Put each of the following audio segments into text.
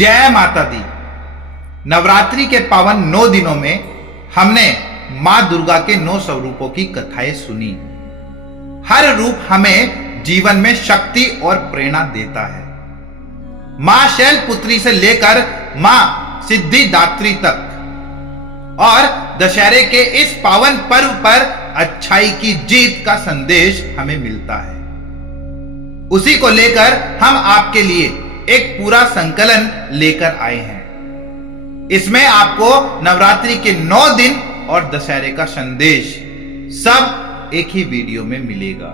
जय माता दी। नवरात्रि के पावन 9 दिनों में हमने मां दुर्गा के 9 स्वरूपों की कथाएं सुनी। हर रूप हमें जीवन में शक्ति और प्रेरणा देता है। मां शैलपुत्री से लेकर मां सिद्धिदात्री तक, और दशहरे के इस पावन पर्व पर अच्छाई की जीत का संदेश हमें मिलता है। उसी को लेकर हम आपके लिए एक पूरा संकलन लेकर आए हैं। इसमें आपको नवरात्रि के 9 दिन और दशहरे का संदेश सब एक ही वीडियो में मिलेगा।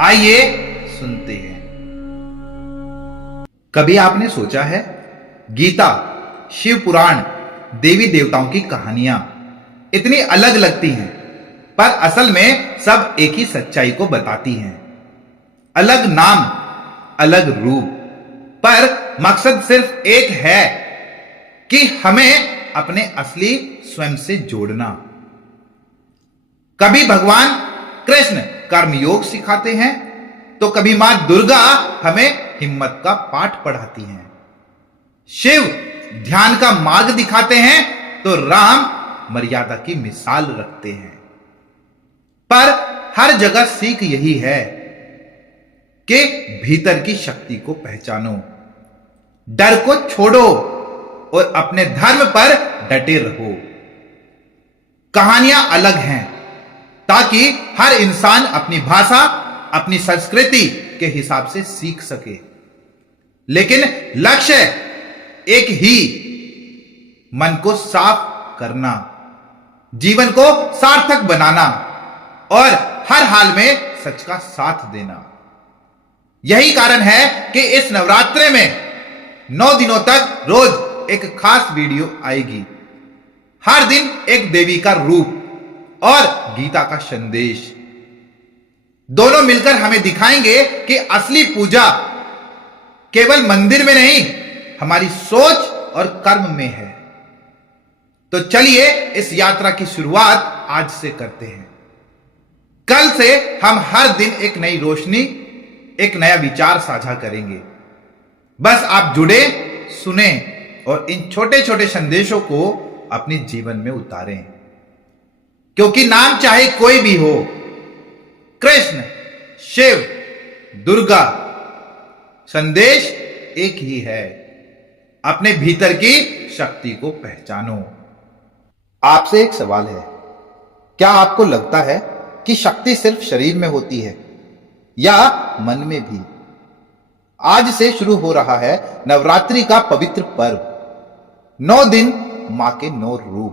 आइए सुनते हैं। कभी आपने सोचा है, गीता, शिव पुराण, देवी देवताओं की कहानियां इतनी अलग लगती हैं, पर असल में सब एक ही सच्चाई को बताती हैं। अलग नाम, अलग रूप, पर मकसद सिर्फ एक है कि हमें अपने असली स्वयं से जोड़ना। कभी भगवान कृष्ण कर्मयोग सिखाते हैं, तो कभी मां दुर्गा हमें हिम्मत का पाठ पढ़ाती हैं। शिव ध्यान का मार्ग दिखाते हैं, तो राम मर्यादा की मिसाल रखते हैं। पर हर जगह सीख यही है कि भीतर की शक्ति को पहचानो, डर को छोड़ो और अपने धर्म पर डटे रहो। कहानियां अलग हैं ताकि हर इंसान अपनी भाषा, अपनी संस्कृति के हिसाब से सीख सके, लेकिन लक्ष्य एक ही, मन को साफ करना, जीवन को सार्थक बनाना और हर हाल में सच का साथ देना। यही कारण है कि इस नवरात्रे में 9 दिनों तक रोज एक खास वीडियो आएगी। हर दिन एक देवी का रूप और गीता का संदेश, दोनों मिलकर हमें दिखाएंगे कि असली पूजा केवल मंदिर में नहीं, हमारी सोच और कर्म में है। तो चलिए इस यात्रा की शुरुआत आज से करते हैं। कल से हम हर दिन एक नई रोशनी, एक नया विचार साझा करेंगे। बस आप जुड़े, सुने और इन छोटे छोटे संदेशों को अपने जीवन में उतारें, क्योंकि नाम चाहे कोई भी हो, कृष्ण, शिव, दुर्गा, संदेश एक ही है। अपने भीतर की शक्ति को पहचानो। आपसे एक सवाल है, क्या आपको लगता है कि शक्ति सिर्फ शरीर में होती है या मन में भी? आज से शुरू हो रहा है नवरात्रि का पवित्र पर्व। 9 दिन मां के 9 रूप।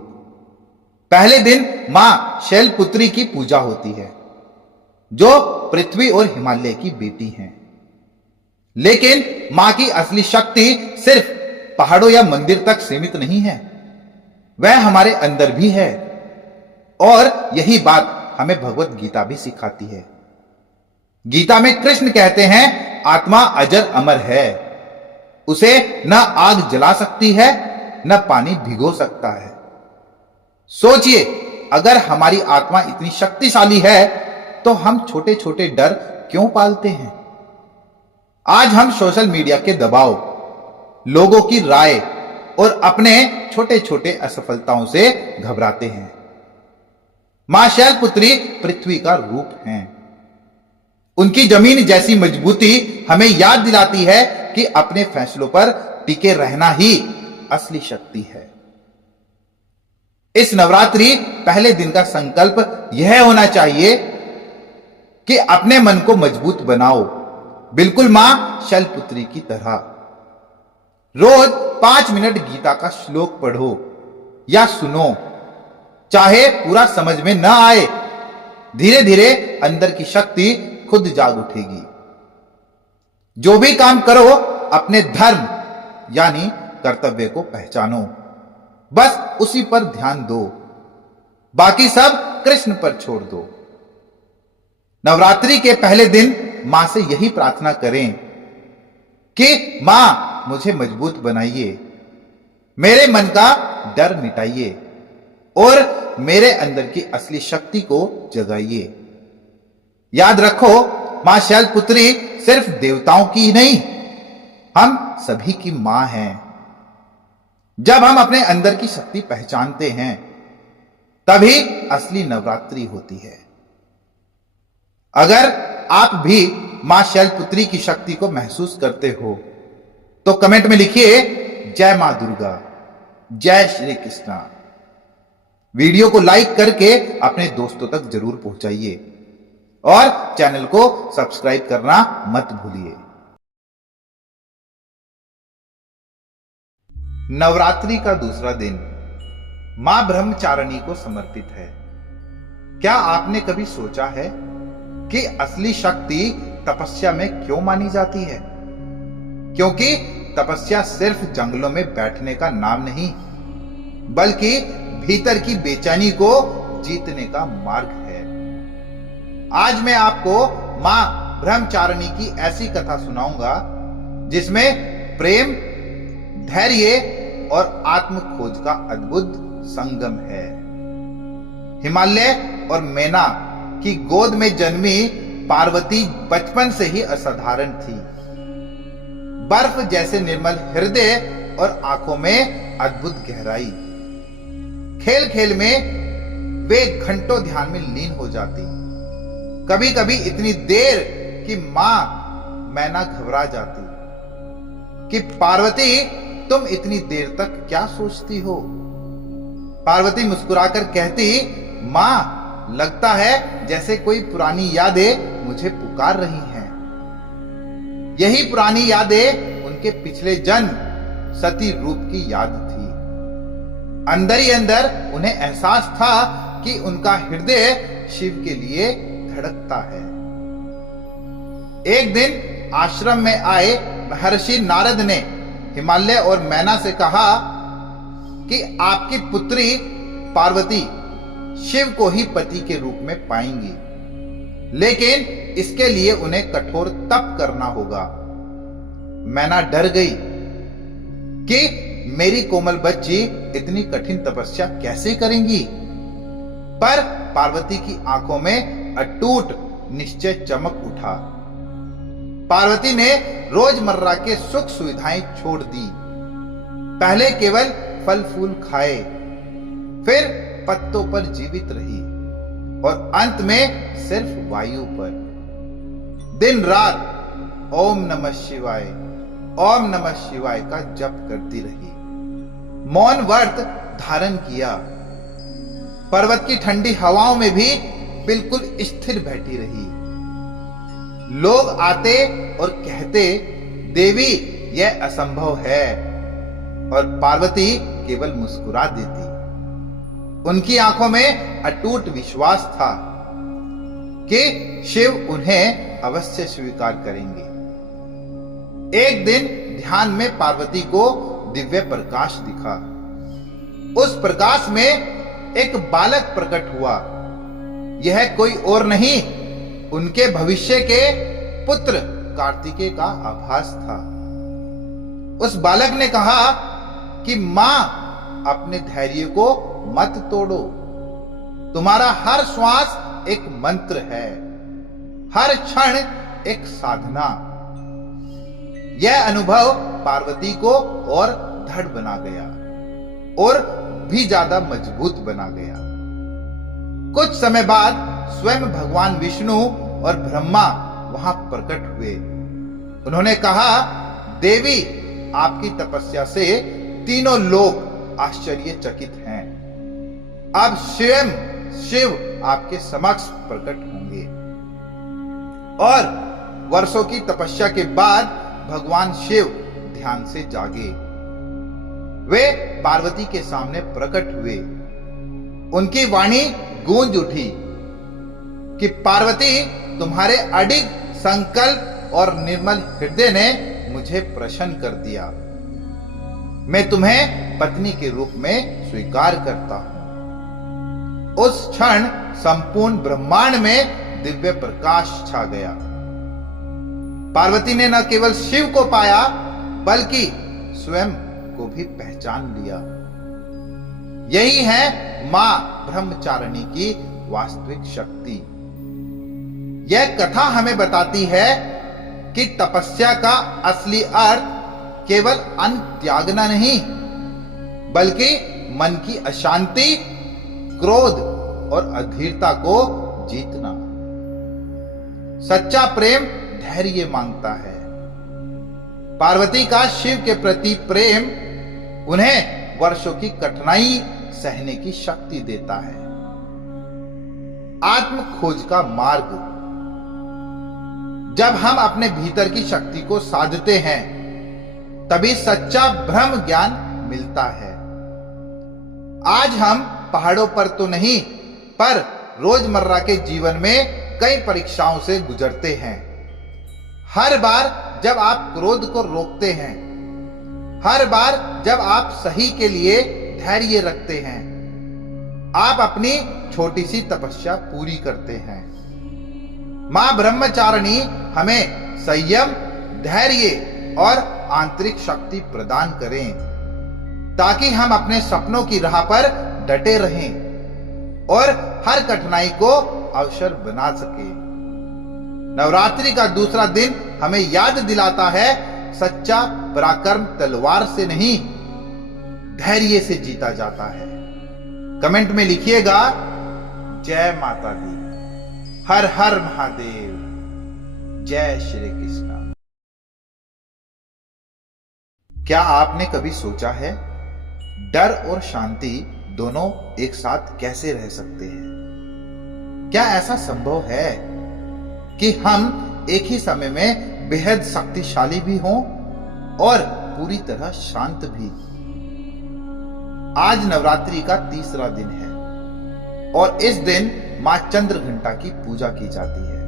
पहले दिन मां शैलपुत्री की पूजा होती है, जो पृथ्वी और हिमालय की बेटी हैं। लेकिन मां की असली शक्ति सिर्फ पहाड़ों या मंदिर तक सीमित नहीं है, वह हमारे अंदर भी है। और यही बात हमें भगवत गीता भी सिखाती है। गीता में कृष्ण कहते हैं, आत्मा अजर अमर है, उसे न आग जला सकती है, न पानी भिगो सकता है। सोचिए, अगर हमारी आत्मा इतनी शक्तिशाली है, तो हम छोटे छोटे डर क्यों पालते हैं? आज हम सोशल मीडिया के दबाव, लोगों की राय और अपने छोटे छोटे असफलताओं से घबराते हैं। मां शैलपुत्री पृथ्वी का रूप हैं। उनकी जमीन जैसी मजबूती हमें याद दिलाती है कि अपने फैसलों पर टिके रहना ही असली शक्ति है। इस नवरात्रि पहले दिन का संकल्प यह होना चाहिए कि अपने मन को मजबूत बनाओ, बिल्कुल मां शैलपुत्री की तरह। रोज 5 मिनट गीता का श्लोक पढ़ो या सुनो, चाहे पूरा समझ में न आए, धीरे धीरे अंदर की शक्ति खुद जाग उठेगी। जो भी काम करो, अपने धर्म यानी कर्तव्य को पहचानो, बस उसी पर ध्यान दो, बाकी सब कृष्ण पर छोड़ दो। नवरात्रि के पहले दिन मां से यही प्रार्थना करें कि मां मुझे मजबूत बनाइए, मेरे मन का डर मिटाइए और मेरे अंदर की असली शक्ति को जगाइए। याद रखो, मां शैलपुत्री सिर्फ देवताओं की ही नहीं, हम सभी की मां हैं। जब हम अपने अंदर की शक्ति पहचानते हैं तभी असली नवरात्रि होती है। अगर आप भी मां शैलपुत्री की शक्ति को महसूस करते हो तो कमेंट में लिखिए जय मां दुर्गा, जय श्री कृष्णा। वीडियो को लाइक करके अपने दोस्तों तक जरूर पहुंचाइए और चैनल को सब्सक्राइब करना मत भूलिए। नवरात्रि का दूसरा दिन मां ब्रह्मचारिणी को समर्पित है। क्या आपने कभी सोचा है कि असली शक्ति तपस्या में क्यों मानी जाती है? क्योंकि तपस्या सिर्फ जंगलों में बैठने का नाम नहीं, बल्कि भीतर की बेचैनी को जीतने का मार्ग है। आज मैं आपको मां ब्रह्मचारिणी की ऐसी कथा सुनाऊंगा जिसमें प्रेम, धैर्य और आत्म खोज का अद्भुत संगम है। हिमालय और मैना की गोद में जन्मी पार्वती बचपन से ही असाधारण थी। बर्फ जैसे निर्मल हृदय और आंखों में अद्भुत गहराई। खेल खेल में वे घंटों ध्यान में लीन हो जाती, कभी कभी इतनी देर कि मां मैना घबरा जाती कि पार्वती तुम इतनी देर तक क्या सोचती हो? पार्वती मुस्कुराकर कहती, मां लगता है जैसे कोई पुरानी यादें मुझे पुकार रही हैं। यही पुरानी यादें उनके पिछले जन्म सती रूप की याद थी। अंदर ही अंदर उन्हें एहसास था कि उनका हृदय शिव के लिए धड़कता है। एक दिन आश्रम में आए महर्षि नारद ने हिमालय और मैना से कहा कि आपकी पुत्री पार्वती शिव को ही पति के रूप में पाएंगी, लेकिन इसके लिए उन्हें कठोर तप करना होगा। मैना डर गई कि मेरी कोमल बच्ची इतनी कठिन तपस्या कैसे करेंगी, पर पार्वती की आंखों में अटूट निश्चय चमक उठा। पार्वती ने रोजमर्रा के सुख सुविधाएं छोड़ दी। पहले केवल फल फूल खाए, फिर पत्तों पर जीवित रही और अंत में सिर्फ वायु पर। दिन रात ओम नमः शिवाय, ओम नमः शिवाय का जप करती रही। मौन व्रत धारण किया। पर्वत की ठंडी हवाओं में भी बिल्कुल स्थिर बैठी रही। लोग आते और कहते, देवी यह असंभव है, और पार्वती केवल मुस्कुरा देती। उनकी आंखों में अटूट विश्वास था कि शिव उन्हें अवश्य स्वीकार करेंगे। एक दिन ध्यान में पार्वती को दिव्य प्रकाश दिखा। उस प्रकाश में एक बालक प्रकट हुआ। यह कोई और नहीं, उनके भविष्य के पुत्र कार्तिकेय का आभास था। उस बालक ने कहा कि मां, अपने धैर्य को मत तोड़ो। तुम्हारा हर श्वास एक मंत्र है, हर क्षण एक साधना। यह अनुभव पार्वती को और दृढ़ बना गया और भी ज्यादा मजबूत बना गया। कुछ समय बाद स्वयं भगवान विष्णु और ब्रह्मा वहां प्रकट हुए। उन्होंने कहा, देवी आपकी तपस्या से तीनों लोग आश्चर्यचकित हैं। अब स्वयं शिव आपके समक्ष प्रकट होंगे। और वर्षों की तपस्या के बाद भगवान शिव ध्यान से जागे। वे पार्वती के सामने प्रकट हुए। उनकी वाणी गूंज उठी कि पार्वती, तुम्हारे अडिग संकल्प और निर्मल हृदय ने मुझे प्रसन्न कर दिया। मैं तुम्हें पत्नी के रूप में स्वीकार करता हूं। उस क्षण संपूर्ण ब्रह्मांड में दिव्य प्रकाश छा गया। पार्वती ने न केवल शिव को पाया, बल्कि स्वयं को भी पहचान लिया। यही है मां ब्रह्मचारिणी की वास्तविक शक्ति। यह कथा हमें बताती है कि तपस्या का असली अर्थ केवल अन्न त्यागना नहीं, बल्कि मन की अशांति, क्रोध और अधीरता को जीतना। सच्चा प्रेम धैर्य मांगता है। पार्वती का शिव के प्रति प्रेम उन्हें वर्षों की कठिनाई सहने की शक्ति देता है। आत्म खोज का मार्ग। जब हम अपने भीतर की शक्ति को साधते हैं, तभी सच्चा ब्रह्म ज्ञान मिलता है। आज हम पहाड़ों पर तो नहीं, पर रोजमर्रा के जीवन में कई परीक्षाओं से गुजरते हैं। हर बार जब आप क्रोध को रोकते हैं, हर बार जब आप सही के लिए धैर्य रखते हैं, आप अपनी छोटी सी तपस्या पूरी करते हैं। मां ब्रह्मचारिणी हमें संयम, धैर्य और आंतरिक शक्ति प्रदान करें, ताकि हम अपने सपनों की राह पर डटे रहें और हर कठिनाई को अवसर बना सके। नवरात्रि का दूसरा दिन हमें याद दिलाता है, सच्चा पराक्रम तलवार से नहीं, धैर्य से जीता जाता है। कमेंट में लिखिएगा, जय माता दी, हर हर महादेव, जय श्री कृष्ण। क्या आपने कभी सोचा है, डर और शांति दोनों एक साथ कैसे रह सकते हैं? क्या ऐसा संभव है कि हम एक ही समय में बेहद शक्तिशाली भी हों और पूरी तरह शांत भी? आज नवरात्रि का तीसरा दिन है और इस दिन मां चंद्रघंटा की पूजा की जाती है।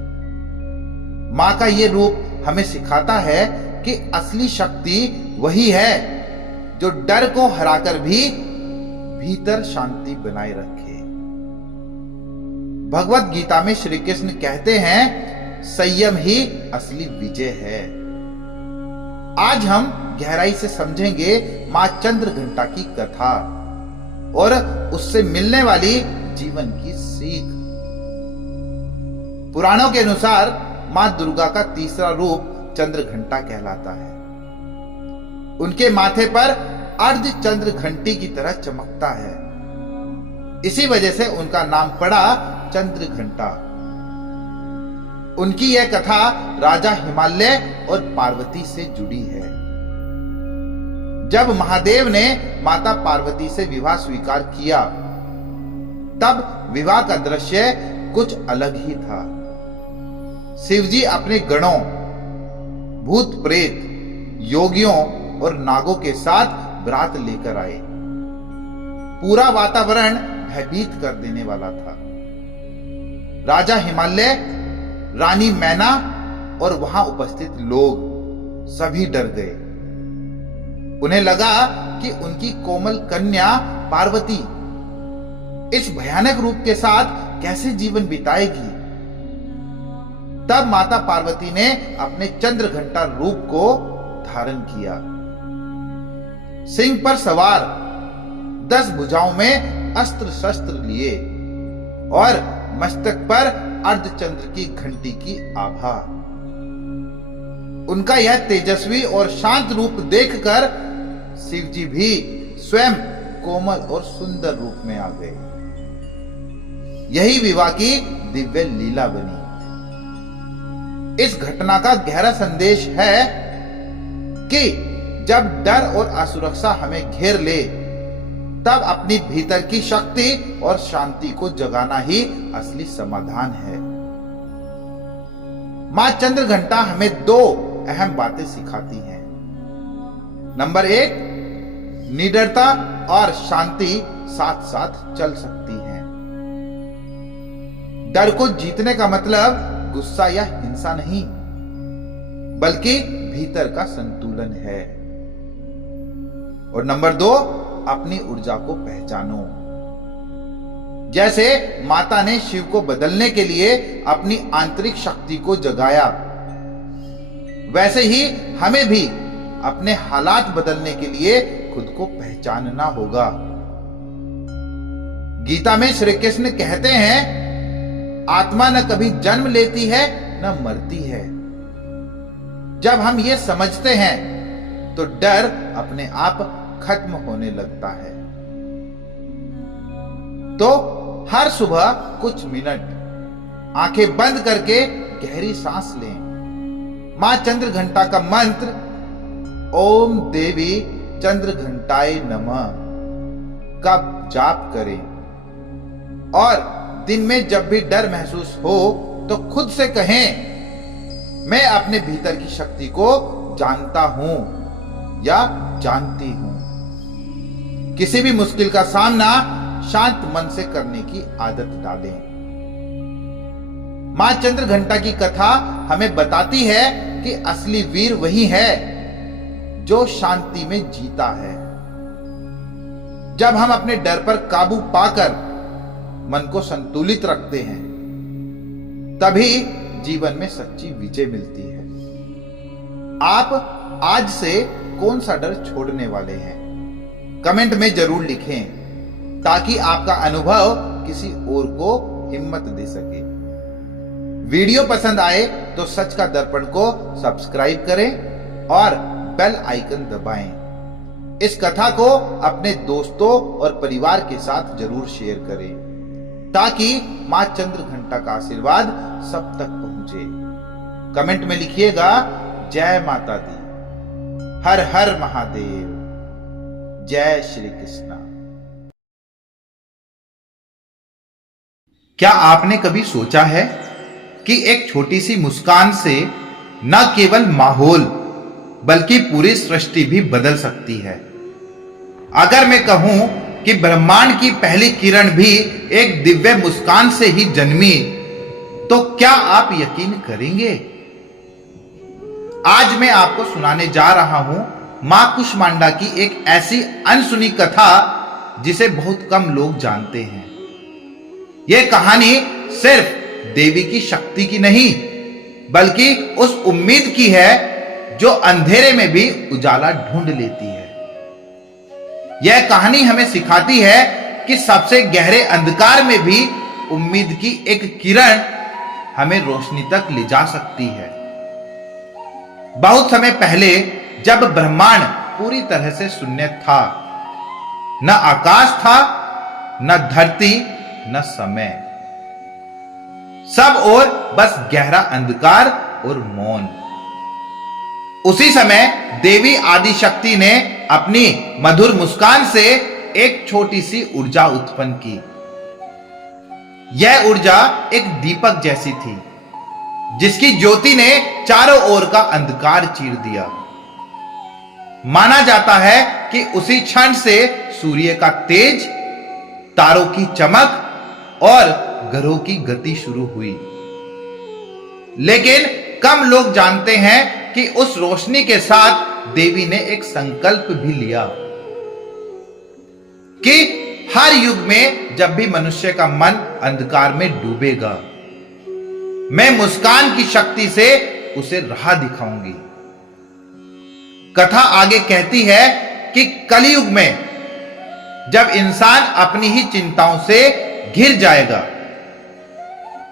मां का यह रूप हमें सिखाता है कि असली शक्ति वही है जो डर को हराकर भी भीतर शांति बनाए रखे। भगवत गीता में श्री कृष्ण कहते हैं, संयम ही असली विजय है। आज हम गहराई से समझेंगे मां चंद्रघंटा की कथा और उससे मिलने वाली जीवन की सीख। पुराणों के अनुसार मां दुर्गा का तीसरा रूप चंद्रघंटा कहलाता है। उनके माथे पर अर्ध चंद्र घंटी की तरह चमकता है, इसी वजह से उनका नाम पड़ा चंद्रघंटा। उनकी यह कथा राजा हिमालय और पार्वती से जुड़ी है। जब महादेव ने माता पार्वती से विवाह स्वीकार किया, तब विवाह का दृश्य कुछ अलग ही था। शिवजी अपने गणों, भूत प्रेत, योगियों और नागों के साथ बरात लेकर आए। पूरा वातावरण भयभीत कर देने वाला था। राजा हिमालय, रानी मैना और वहां उपस्थित लोग सभी डर गए। उन्हें लगा कि उनकी कोमल कन्या पार्वती इस भयानक रूप के साथ कैसे जीवन बिताएगी। तब माता पार्वती ने अपने चंद्रघंटा रूप को धारण किया। सिंह पर सवार, 10 भुजाओं में अस्त्र शस्त्र लिए और मस्तक पर अर्धचंद्र की घंटी की आभा। उनका यह तेजस्वी और शांत रूप देखकर शिवजी भी स्वयं कोमल और सुंदर रूप में आ गए। यही विवाह की दिव्य लीला बनी। इस घटना का गहरा संदेश है कि जब डर और असुरक्षा हमें घेर ले, तब अपनी भीतर की शक्ति और शांति को जगाना ही असली समाधान है। मां चंद्रघंटा हमें 2 अहम बातें सिखाती हैं। नंबर 1, निडरता और शांति साथ साथ चल सकती हैं। डर को जीतने का मतलब गुस्सा या हिंसा नहीं, बल्कि भीतर का संतुलन है। और नंबर 2, अपनी ऊर्जा को पहचानो। जैसे माता ने शिव को बदलने के लिए अपनी आंतरिक शक्ति को जगाया, वैसे ही हमें भी अपने हालात बदलने के लिए खुद को पहचानना होगा। गीता में श्री कृष्ण कहते हैं, आत्मा न कभी जन्म लेती है न मरती है। जब हम ये समझते हैं तो डर अपने आप खत्म होने लगता है। तो हर सुबह कुछ मिनट आंखें बंद करके गहरी सांस लें। मां चंद्र घंटा का मंत्र ओम देवी चंद्र घंटाए नमः का जाप करें और दिन में जब भी डर महसूस हो तो खुद से कहें, मैं अपने भीतर की शक्ति को जानता हूं या जानती हूं। किसी भी मुश्किल का सामना शांत मन से करने की आदत डालें। मां चंद्र घंटा की कथा हमें बताती है कि असली वीर वही है जो शांति में जीता है। जब हम अपने डर पर काबू पाकर मन को संतुलित रखते हैं, तभी जीवन में सच्ची विजय मिलती है। आप आज से कौन सा डर छोड़ने वाले हैं? कमेंट में जरूर लिखें ताकि आपका अनुभव किसी और को हिम्मत दे सके। वीडियो पसंद आए तो सच का दर्पण को सब्सक्राइब करें और बेल आइकन दबाएं। इस कथा को अपने दोस्तों और परिवार के साथ जरूर शेयर करें ताकि मां चंद्र घंटा का आशीर्वाद सब तक पहुंचे। कमेंट में लिखिएगा जय माता दी, हर हर महादेव, जय श्री कृष्णा। क्या आपने कभी सोचा है कि एक छोटी सी मुस्कान से न केवल माहौल बल्कि पूरी सृष्टि भी बदल सकती है? अगर मैं कहूं कि ब्रह्मांड की पहली किरण भी एक दिव्य मुस्कान से ही जन्मी, तो क्या आप यकीन करेंगे? आज मैं आपको सुनाने जा रहा हूं मां कुष्मांडा की एक ऐसी अनसुनी कथा जिसे बहुत कम लोग जानते हैं। यह कहानी सिर्फ देवी की शक्ति की नहीं, बल्कि उस उम्मीद की है जो अंधेरे में भी उजाला ढूंढ लेती है। यह कहानी हमें सिखाती है कि सबसे गहरे अंधकार में भी उम्मीद की एक किरण हमें रोशनी तक ले जा सकती है। बहुत समय पहले, जब ब्रह्मांड पूरी तरह से शून्य था, न आकाश था, न धरती, न समय, सब और बस गहरा अंधकार और मौन। उसी समय देवी आदिशक्ति ने अपनी मधुर मुस्कान से एक छोटी सी ऊर्जा उत्पन्न की। यह ऊर्जा एक दीपक जैसी थी जिसकी ज्योति ने चारों ओर का अंधकार चीर दिया। माना जाता है कि उसी क्षण से सूर्य का तेज, तारों की चमक और ग्रहों की गति शुरू हुई। लेकिन कम लोग जानते हैं कि उस रोशनी के साथ देवी ने एक संकल्प भी लिया कि हर युग में जब भी मनुष्य का मन अंधकार में डूबेगा, मैं मुस्कान की शक्ति से उसे राह दिखाऊंगी। कथा आगे कहती है कि कलयुग में जब इंसान अपनी ही चिंताओं से घिर जाएगा,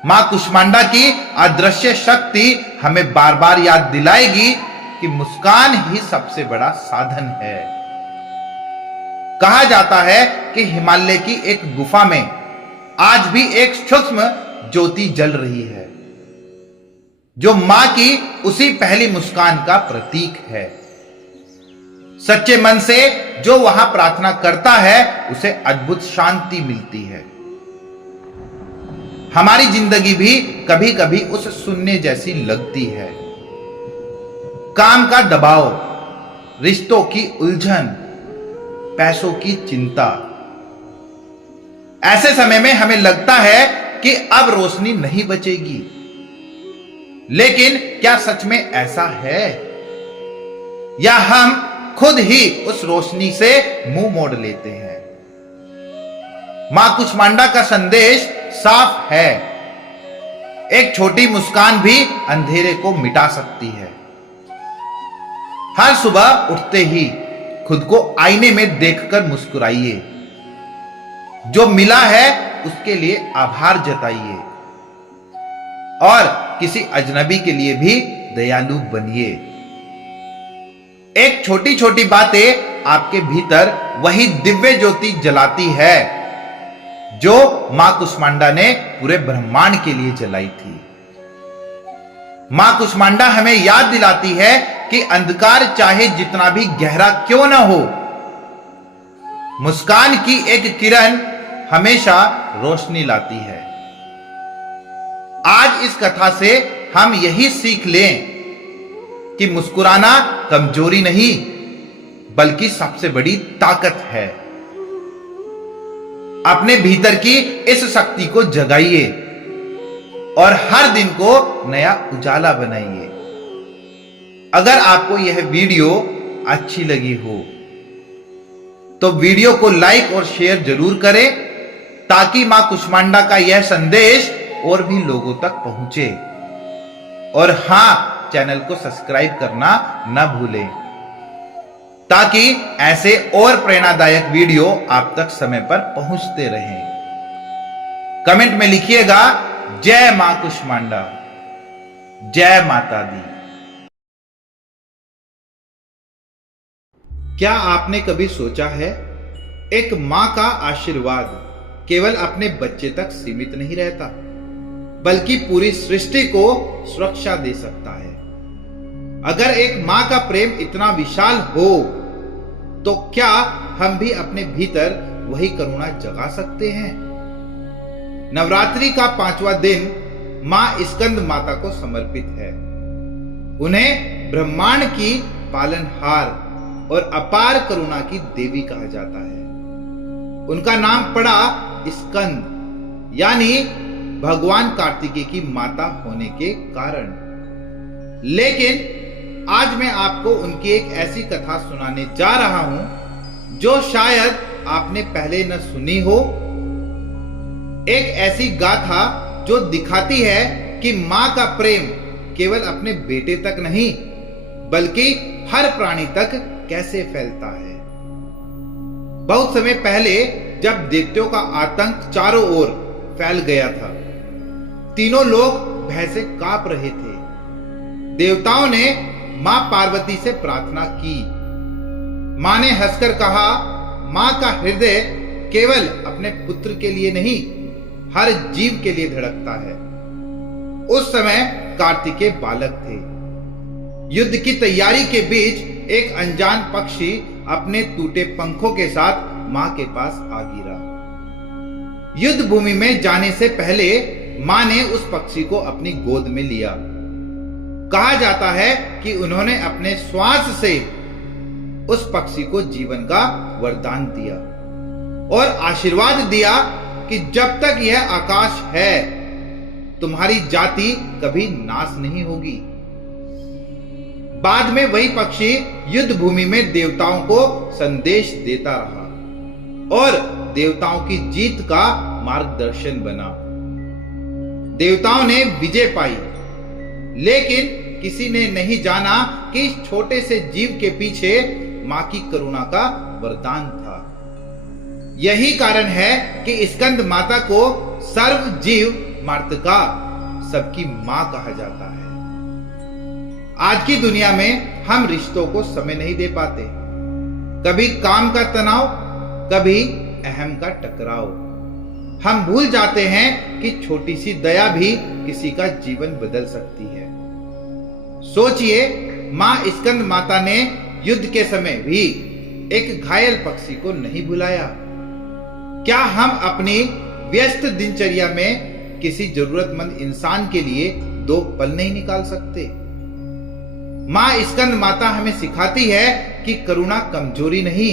मां कुष्मांडा की अदृश्य शक्ति हमें बार बार याद दिलाएगी कि मुस्कान ही सबसे बड़ा साधन है। कहा जाता है कि हिमालय की एक गुफा में आज भी एक सूक्ष्म ज्योति जल रही है, जो मां की उसी पहली मुस्कान का प्रतीक है। सच्चे मन से जो वहां प्रार्थना करता है, उसे अद्भुत शांति मिलती है। हमारी जिंदगी भी कभी कभी उस शून्य जैसी लगती है। काम का दबाव, रिश्तों की उलझन, पैसों की चिंता। ऐसे समय में हमें लगता है कि अब रोशनी नहीं बचेगी। लेकिन क्या सच में ऐसा है, या हम खुद ही उस रोशनी से मुंह मोड़ लेते हैं? मां कुष्मांडा का संदेश साफ है। एक छोटी मुस्कान भी अंधेरे को मिटा सकती है। हर सुबह उठते ही खुद को आईने में देखकर मुस्कुराइए। जो मिला है उसके लिए आभार जताइए और किसी अजनबी के लिए भी दयालु बनिए। एक छोटी छोटी बातें आपके भीतर वही दिव्य ज्योति जलाती है जो मां कुष्मांडा ने पूरे ब्रह्मांड के लिए जलाई थी। मां कुष्मांडा हमें याद दिलाती है कि अंधकार चाहे जितना भी गहरा क्यों ना हो, मुस्कान की एक किरण हमेशा रोशनी लाती है। आज इस कथा से हम यही सीख लें कि मुस्कुराना कमजोरी नहीं बल्कि सबसे बड़ी ताकत है। अपने भीतर की इस शक्ति को जगाइए और हर दिन को नया उजाला बनाइए। अगर आपको यह वीडियो अच्छी लगी हो तो वीडियो को लाइक और शेयर जरूर करें ताकि मां कुष्मांडा का यह संदेश और भी लोगों तक पहुंचे। और हां, चैनल को सब्सक्राइब करना न भूलें ताकि ऐसे और प्रेरणादायक वीडियो आप तक समय पर पहुंचते रहें। कमेंट में लिखिएगा जय मां कुष्मांडा, जय माता दी। क्या आपने कभी सोचा है एक मां का आशीर्वाद केवल अपने बच्चे तक सीमित नहीं रहता बल्कि पूरी सृष्टि को सुरक्षा दे सकता है। अगर एक मां का प्रेम इतना विशाल हो तो क्या हम भी अपने भीतर वही करुणा जगा सकते हैं? नवरात्रि का 5वां दिन मां स्कंद माता को समर्पित है। उन्हें ब्रह्मांड की पालनहार और अपार करुणा की देवी कहा जाता है। उनका नाम पड़ा स्कंद, यानी भगवान कार्तिकेय की माता होने के कारण। लेकिन आज मैं आपको उनकी एक ऐसी कथा सुनाने जा रहा हूं जो शायद आपने पहले न सुनी हो। एक ऐसी गाथा जो दिखाती है कि मां का प्रेम केवल अपने बेटे तक नहीं बल्कि हर प्राणी तक कैसे फैलता है। बहुत समय पहले जब दैत्यों का आतंक चारों ओर फैल गया था, तीनों लोग भय से कांप रहे थे। देवताओं ने मां पार्वती से प्रार्थना की। मां ने हंसकर कहा, मां का हृदय केवल अपने पुत्र के लिए नहीं हर जीव के लिए धड़कता है। उस समय कार्तिकेय बालक थे। युद्ध की तैयारी के बीच एक अनजान पक्षी अपने टूटे पंखों के साथ मां के पास आ गिरा। युद्ध भूमि में जाने से पहले मां ने उस पक्षी को अपनी गोद में लिया। कहा जाता है कि उन्होंने अपने श्वास से उस पक्षी को जीवन का वरदान दिया और आशीर्वाद दिया कि जब तक यह आकाश है तुम्हारी जाति कभी नाश नहीं होगी। बाद में वही पक्षी युद्ध भूमि में देवताओं को संदेश देता रहा और देवताओं की जीत का मार्गदर्शन बना। देवताओं ने विजय पाई, लेकिन किसी ने नहीं जाना कि इस छोटे से जीव के पीछे मां की करुणा का वरदान था। यही कारण है कि स्कंद माता को सर्व जीव मातृका, सबकी मां कहा जाता है। आज की दुनिया में हम रिश्तों को समय नहीं दे पाते। कभी काम का तनाव, कभी अहम का टकराव। हम भूल जाते हैं कि छोटी सी दया भी किसी का जीवन बदल सकती है। सोचिए, मां स्कंद माता ने युद्ध के समय भी एक घायल पक्षी को नहीं भुलाया। क्या हम अपनी व्यस्त दिनचर्या में किसी जरूरतमंद इंसान के लिए 2 पल नहीं निकाल सकते? मां स्कंद माता हमें सिखाती है कि करुणा कमजोरी नहीं,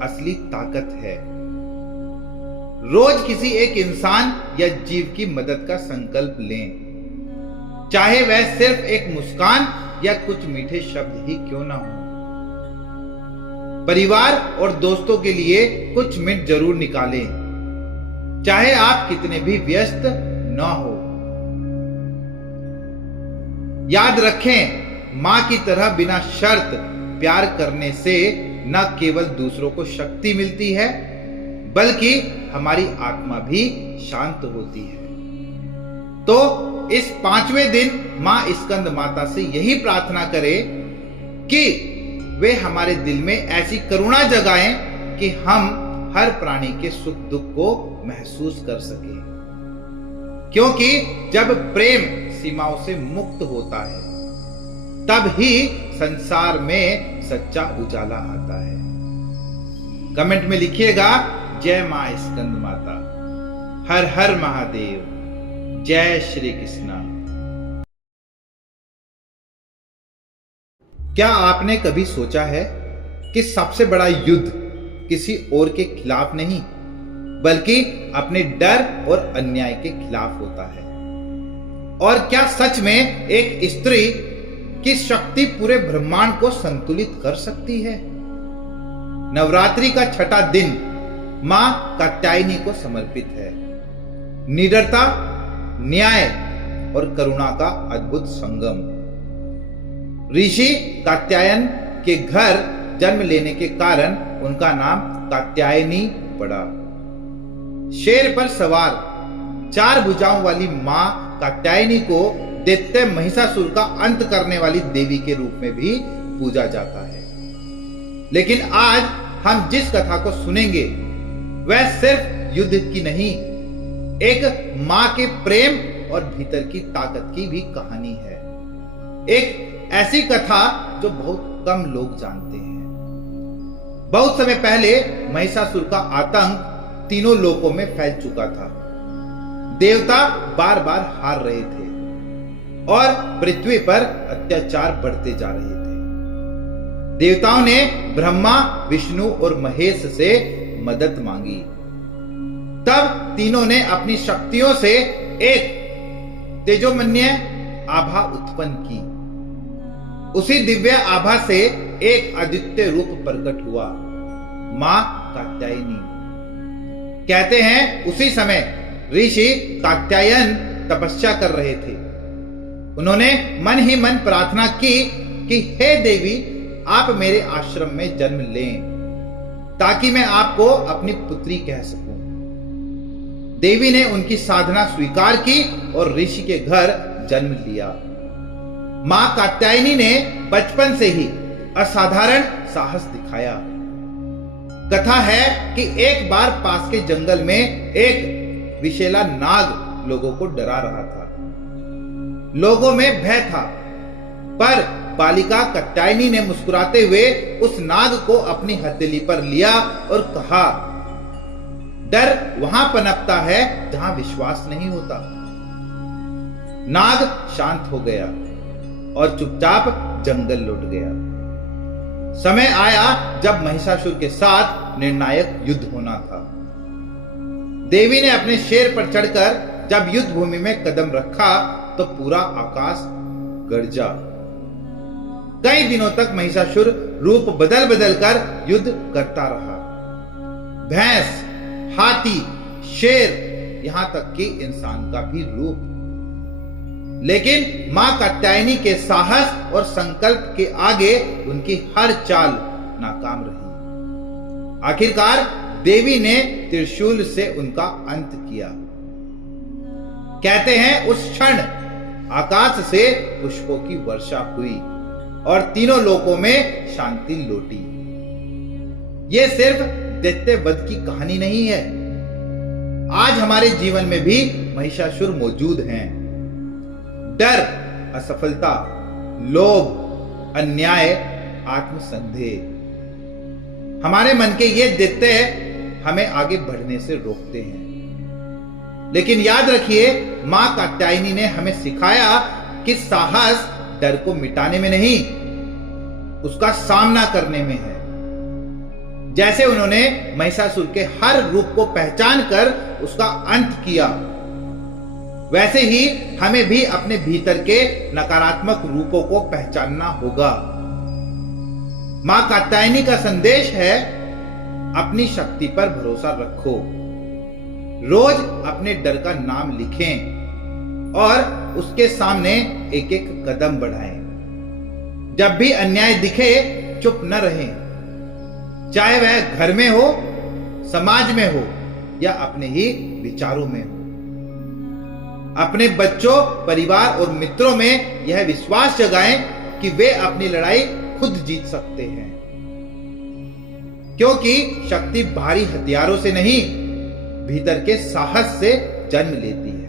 असली ताकत है। रोज किसी एक इंसान या जीव की मदद का संकल्प लें, चाहे वह सिर्फ एक मुस्कान या कुछ मीठे शब्द ही क्यों ना हो। परिवार और दोस्तों के लिए कुछ मिनट जरूर निकालें, चाहे आप कितने भी व्यस्त न हो। याद रखें, मां की तरह बिना शर्त प्यार करने से न केवल दूसरों को शक्ति मिलती है बल्कि हमारी आत्मा भी शांत होती है। तो इस 5वें दिन मां स्कंद माता से यही प्रार्थना करें कि वे हमारे दिल में ऐसी करुणा जगाएं कि हम हर प्राणी के सुख दुख को महसूस कर सके। क्योंकि जब प्रेम सीमाओं से मुक्त होता है तब ही संसार में सच्चा उजाला आता है। कमेंट में लिखिएगा, जय मां स्कंद माता, हर हर महादेव, जय श्री कृष्णा। क्या आपने कभी सोचा है कि सबसे बड़ा युद्ध किसी और के खिलाफ नहीं बल्कि अपने डर और अन्याय के खिलाफ होता है? और क्या सच में एक स्त्री की शक्ति पूरे ब्रह्मांड को संतुलित कर सकती है? नवरात्रि का छठा दिन मां कात्यायनी को समर्पित है। निडरता, न्याय और करुणा का अद्भुत संगम। ऋषि कात्यायन के घर जन्म लेने के कारण उनका नाम कात्यायनी पड़ा। शेर पर सवार 4 भुजाओं वाली मां कात्यायनी को दैत्य महिषासुर का अंत करने वाली देवी के रूप में भी पूजा जाता है। लेकिन आज हम जिस कथा को सुनेंगे वह सिर्फ युद्ध की नहीं, एक मां के प्रेम और भीतर की ताकत की भी कहानी है। एक ऐसी कथा जो बहुत कम लोग जानते हैं। बहुत समय पहले महिषासुर का आतंक तीनों लोकों में फैल चुका था। देवता बार बार हार रहे थे और पृथ्वी पर अत्याचार बढ़ते जा रहे थे। देवताओं ने ब्रह्मा, विष्णु और महेश से मदद मांगी। तब तीनों ने अपनी शक्तियों से एक तेजोमय आभा उत्पन्न की। उसी दिव्य आभा से एक आदित्य रूप प्रकट हुआ, मां कात्यायनी। कहते हैं उसी समय ऋषि कात्यायन तपस्या कर रहे थे। उन्होंने मन ही मन प्रार्थना की कि हे देवी, आप मेरे आश्रम में जन्म लें ताकि मैं आपको अपनी पुत्री कह सकूं। देवी ने उनकी साधना स्वीकार की और ऋषि के घर जन्म लिया। मां कात्यायनी ने बचपन से ही असाधारण साहस दिखाया। कथा है कि एक बार पास के जंगल में एक विषैला नाग लोगों को डरा रहा था। लोगों में भय था, पर बालिका कात्यायनी ने मुस्कुराते हुए उस नाग को अपनी हथेली पर लिया और कहा, डर वहां पनपता है जहां विश्वास नहीं होता। नाग शांत हो गया और चुपचाप जंगल लौट गया। समय आया जब महिषासुर के साथ निर्णायक युद्ध होना था। देवी ने अपने शेर पर चढ़कर जब युद्ध भूमि में कदम रखा तो पूरा आकाश गरजा। कई दिनों तक महिषासुर रूप बदल बदल कर युद्ध करता रहा। भैंस, हाथी, शेर, यहां तक कि इंसान का भी रूप। लेकिन मां कात्यायनी के साहस और संकल्प के आगे उनकी हर चाल नाकाम रही। आखिरकार देवी ने त्रिशूल से उनका अंत किया। कहते हैं उस क्षण आकाश से पुष्पों की वर्षा हुई और तीनों लोकों में शांति लौटी। यह सिर्फ दैत्य वध की कहानी नहीं है। आज हमारे जीवन में भी महिषासुर मौजूद हैं। डर, असफलता, लोभ, अन्याय, आत्मसंदेह। हमारे मन के ये दैत्य हमें आगे बढ़ने से रोकते हैं। लेकिन याद रखिए, मां कात्यायनी ने हमें सिखाया कि साहस डर को मिटाने में नहीं, उसका सामना करने में है। जैसे उन्होंने महिषासुर के हर रूप को पहचान कर उसका अंत किया, वैसे ही हमें भी अपने भीतर के नकारात्मक रूपों को पहचानना होगा। मां कात्यायनी का संदेश है, अपनी शक्ति पर भरोसा रखो। रोज अपने डर का नाम लिखें और उसके सामने एक एक कदम बढ़ाएं। जब भी अन्याय दिखे, चुप न रहें, चाहे वह घर में हो, समाज में हो या अपने ही विचारों में हो। अपने बच्चों, परिवार और मित्रों में यह विश्वास जगाएं कि वे अपनी लड़ाई खुद जीत सकते हैं, क्योंकि शक्ति बाहरी हथियारों से नहीं, भीतर के साहस से जन्म लेती है।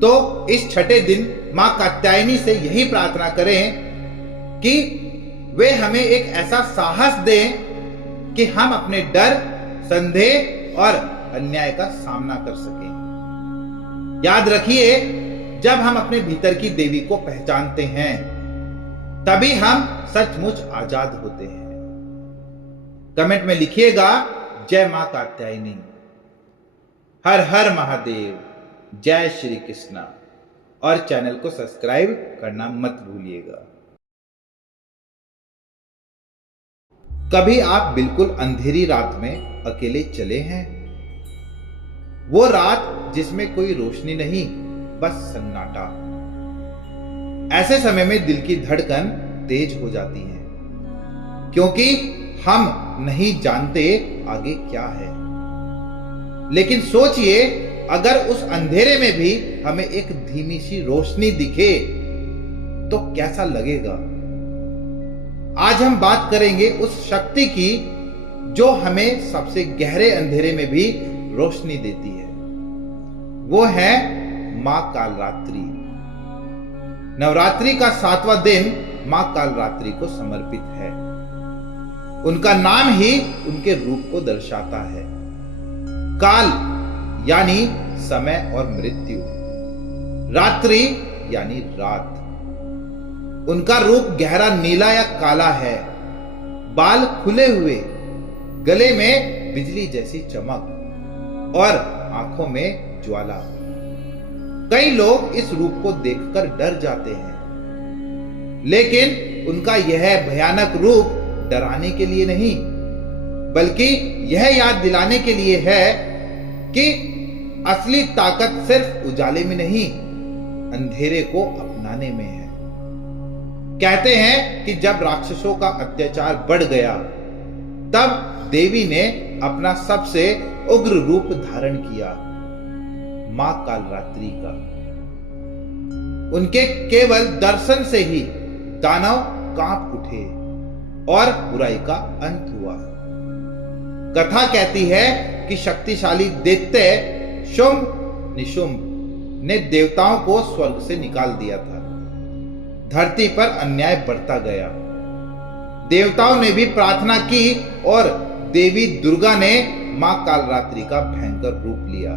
तो इस छठे दिन मां कात्यायनी से यही प्रार्थना करें कि वे हमें एक ऐसा साहस दें कि हम अपने डर, संदेह और अन्याय का सामना कर सकें। याद रखिए, जब हम अपने भीतर की देवी को पहचानते हैं, तभी हम सचमुच आजाद होते हैं। कमेंट में लिखिएगा, जय मां कात्यायनी। हर हर महादेव, जय श्री कृष्णा। और चैनल को सब्सक्राइब करना मत भूलिएगा। कभी आप बिल्कुल अंधेरी रात में अकेले चले हैं? वो रात जिसमें कोई रोशनी नहीं, बस सन्नाटा। ऐसे समय में दिल की धड़कन तेज हो जाती है, क्योंकि हम नहीं जानते आगे क्या है। लेकिन सोचिए, अगर उस अंधेरे में भी हमें एक धीमी सी रोशनी दिखे तो कैसा लगेगा? आज हम बात करेंगे उस शक्ति की जो हमें सबसे गहरे अंधेरे में भी रोशनी देती है। वो है मां कालरात्रि। नवरात्रि का 7वां दिन मां कालरात्रि को समर्पित है। उनका नाम ही उनके रूप को दर्शाता है। काल यानी समय और मृत्यु, रात्रि यानी रात। उनका रूप गहरा नीला या काला है, बाल खुले हुए, गले में बिजली जैसी चमक और आंखों में ज्वाला। कई लोग इस रूप को देखकर डर जाते हैं, लेकिन उनका यह भयानक रूप डराने के लिए नहीं, बल्कि यह याद दिलाने के लिए है कि असली ताकत सिर्फ उजाले में नहीं, अंधेरे को अपनाने में है। कहते हैं कि जब राक्षसों का अत्याचार बढ़ गया, तब देवी ने अपना सबसे उग्र रूप धारण किया, मां कालरात्रि का। उनके केवल दर्शन से ही दानव कांप उठे और बुराई का अंत हुआ। कथा कहती है कि शक्तिशाली दैत्य शुंभ निशुंभ ने देवताओं को स्वर्ग से निकाल दिया था। धरती पर अन्याय बढ़ता गया। देवताओं ने भी प्रार्थना की और देवी दुर्गा ने मां कालरात्रि का भयंकर रूप लिया।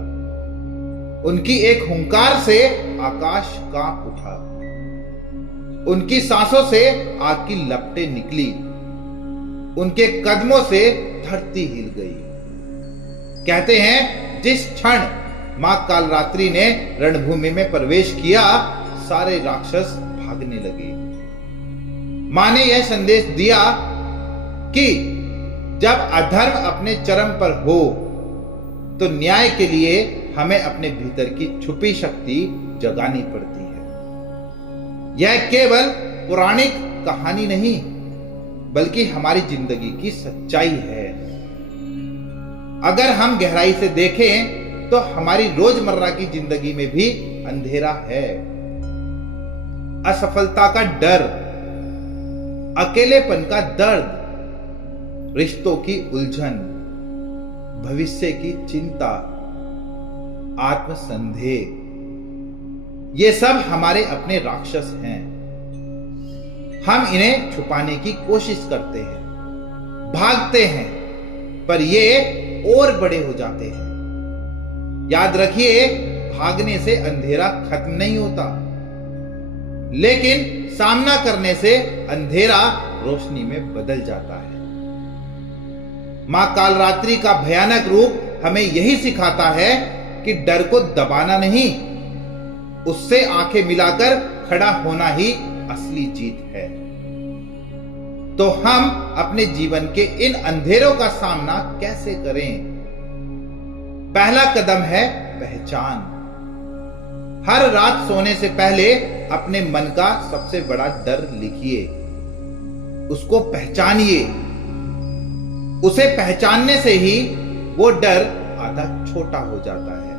उनकी एक हुंकार से आकाश कांप उठा। उनकी सांसों से आग की लपटें निकली। उनके कदमों से धरती हिल गई। कहते हैं, जिस क्षण मां कालरात्रि ने रणभूमि में प्रवेश किया, सारे राक्षस भागने लगे। मां ने यह संदेश दिया कि जब अधर्म अपने चरम पर हो, तो न्याय के लिए हमें अपने भीतर की छुपी शक्ति जगानी पड़ती है। यह केवल पौराणिक कहानी नहीं, बल्कि हमारी जिंदगी की सच्चाई है। अगर हम गहराई से देखें तो हमारी रोजमर्रा की जिंदगी में भी अंधेरा है। असफलता का डर, अकेलेपन का दर्द, रिश्तों की उलझन, भविष्य की चिंता, आत्मसंदेह, ये सब हमारे अपने राक्षस हैं। हम इन्हें छुपाने की कोशिश करते हैं, भागते हैं, पर ये और बड़े हो जाते हैं। याद रखिए, भागने से अंधेरा खत्म नहीं होता, लेकिन सामना करने से अंधेरा रोशनी में बदल जाता है। मां कालरात्रि का भयानक रूप हमें यही सिखाता है कि डर को दबाना नहीं, उससे आंखें मिलाकर खड़ा होना ही असली जीत है। तो हम अपने जीवन के इन अंधेरों का सामना कैसे करें? पहला कदम है पहचान। हर रात सोने से पहले अपने मन का सबसे बड़ा डर लिखिए, उसको पहचानिए। उसे पहचानने से ही वो डर आधा छोटा हो जाता है।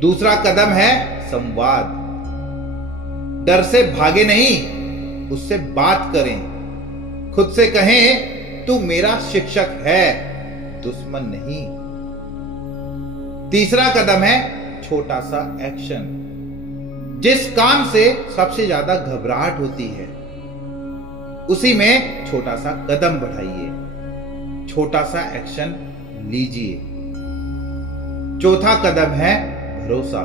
दूसरा कदम है संवाद। डर से भागे नहीं, उससे बात करें। खुद से कहें, तू मेरा शिक्षक है, दुश्मन नहीं। तीसरा कदम है छोटा सा एक्शन। जिस काम से सबसे ज्यादा घबराहट होती है, उसी में छोटा सा कदम बढ़ाइए, छोटा सा एक्शन लीजिए। चौथा कदम है भरोसा।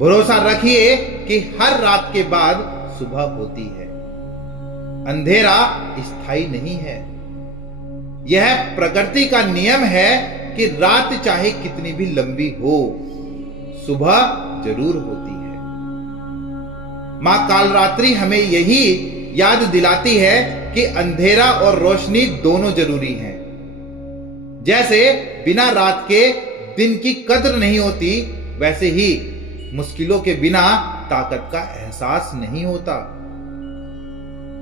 भरोसा रखिए कि हर रात के बाद सुबह होती है। अंधेरा स्थायी नहीं है। यह प्रकृति का नियम है कि रात चाहे कितनी भी लंबी हो, सुबह जरूर होती है। मां कालरात्रि हमें यही याद दिलाती है कि अंधेरा और रोशनी दोनों जरूरी हैं। जैसे बिना रात के दिन की कद्र नहीं होती, वैसे ही मुश्किलों के बिना ताकत का एहसास नहीं होता।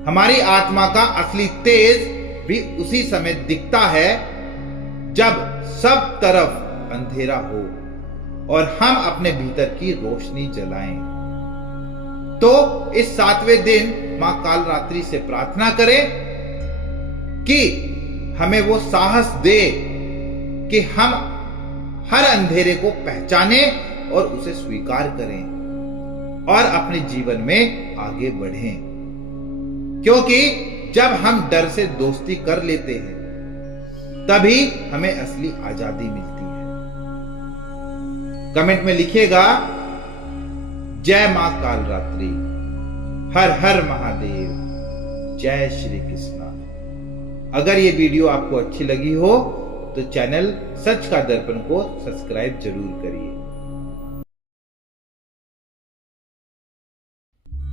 हमारी आत्मा का असली तेज भी उसी समय दिखता है जब सब तरफ अंधेरा हो और हम अपने भीतर की रोशनी जलाएं। तो इस 7वें दिन मां कालरात्रि से प्रार्थना करें कि हमें वो साहस दे कि हम हर अंधेरे को पहचाने और उसे स्वीकार करें और अपने जीवन में आगे बढ़ें। क्योंकि जब हम डर से दोस्ती कर लेते हैं, तभी हमें असली आजादी मिलती है। कमेंट में लिखिएगा, जय मां कालरात्रि, हर हर महादेव, जय श्री कृष्णा। अगर ये वीडियो आपको अच्छी लगी हो तो चैनल सच का दर्पण को सब्सक्राइब जरूर करिए।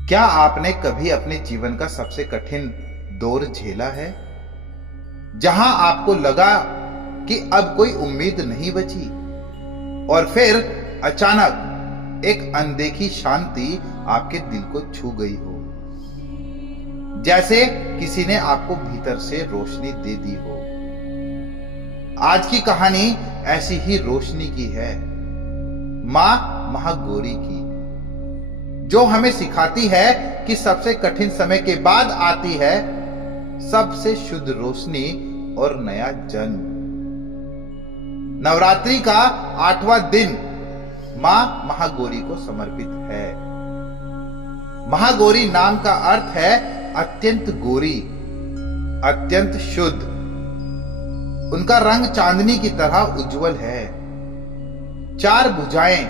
क्या आपने कभी अपने जीवन का सबसे कठिन दौर झेला है, जहां आपको लगा कि अब कोई उम्मीद नहीं बची, और फिर अचानक एक अनदेखी शांति आपके दिल को छू गई हो, जैसे किसी ने आपको भीतर से रोशनी दे दी हो? आज की कहानी ऐसी ही रोशनी की है, मां महागौरी की, जो हमें सिखाती है कि सबसे कठिन समय के बाद आती है सबसे शुद्ध रोशनी और नया जन्म। नवरात्रि का 8वां दिन मां महागौरी को समर्पित है। महागौरी नाम का अर्थ है अत्यंत गौरी, अत्यंत शुद्ध। उनका रंग चांदनी की तरह उज्जवल है। 4 भुजाएं,